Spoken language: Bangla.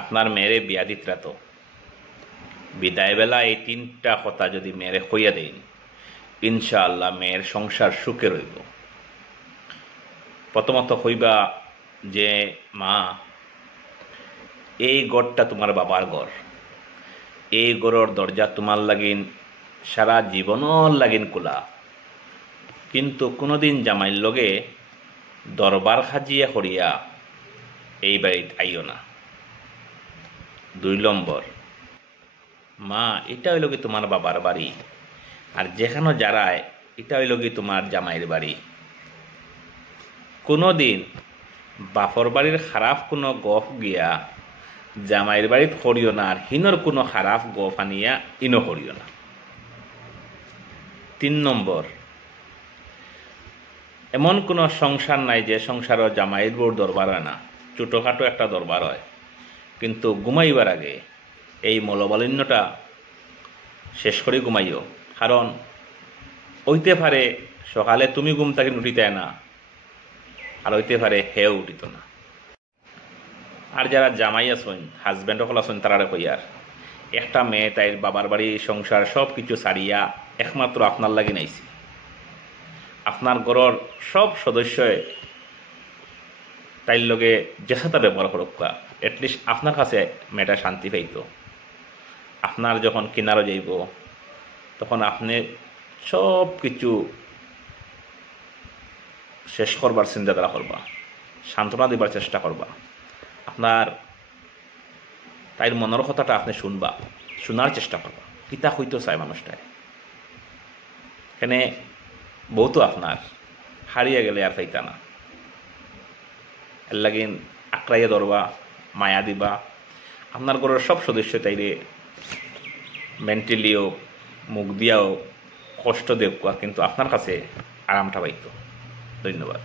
আপনার মেয়েরে বিয়া দিতরা তো বিদায় বেলা এই তিনটা কথা যদি মেয়েরে হইয়া দেন, ইনশাআল্লাহ মেয়ের সংসার সুখে রইব। প্রথমত হইবা যে মা, এই ঘরটা তোমার বাবার ঘর, এই ঘরের দরজা তোমার লাগিন সারা জীবনর লাগিন খোলা, কিন্তু কোনোদিন জামাইর লগে দরবার সাজিয়া করিয়া এই বাড়িতে আইও না। 2 নম্বর, মা এটা হইল কি তোমার বাবার বাড়ি, আর যেখানে যারায় এটা হইল কি তোমার জামাইয়ের বাড়ি। কোনোদিন বাপর বাড়ির খারাপ কোনো গফ গিয়া জামাইয়ের বাড়িত করিও না, আর হিনর কোনো খারাপ গফ আনিয়া ইনো করিও না। 3 নম্বর, এমন কোনো সংসার নাই যে সংসারও জামাইয়ের বউর দরবার হয় না। ছোটোখাটো একটা দরবার হয়, কিন্তু ঘুমাইবার আগে এই মলমালিন্যটা শেষ করে ঘুমাইও। কারণ হইতে পারে সকালে তুমি ঘুম থেকে উঠিতে না, আর হইতে পারে হেও উঠিত না। আর যারা জামাই আসেন, হাজব্যান্ড সকল আসেন, তারা কইয়ার একটা মেয়ে তাই বাবার বাড়ি সংসার সব কিছু ছাড়িয়া একমাত্র আপনার লাগি নাইছি। আপনার ঘরের সব সদস্য তাইর লগে যেসাতা ব্যবহার করুকা, এটলিস্ট আপনার কাছে মেয়েটা শান্তি পাইত। আপনার যখন কিনারও যাইব তখন আপনি সব কিছু শেষ করবার চিন্তাধারা করবা, সান্ত্বনা দিবার চেষ্টা করবা। আপনার তাইর মনের কথাটা আপনি শুনবা, শোনার চেষ্টা করবা কিতা হইতো চায় মানুষটায়। এখানে বউ আপনার হারিয়ে গেলে আর পাইতা না, এর লাগিন আঁকড়াইয়া ধরবা, মায়া দিবা। আপনার ঘরের সব সদস্য তাইরে মেন্টালিও মুখ দিয়াও কষ্ট দেখবা, কিন্তু আপনার কাছে আরামটা পাইতো। ধন্যবাদ।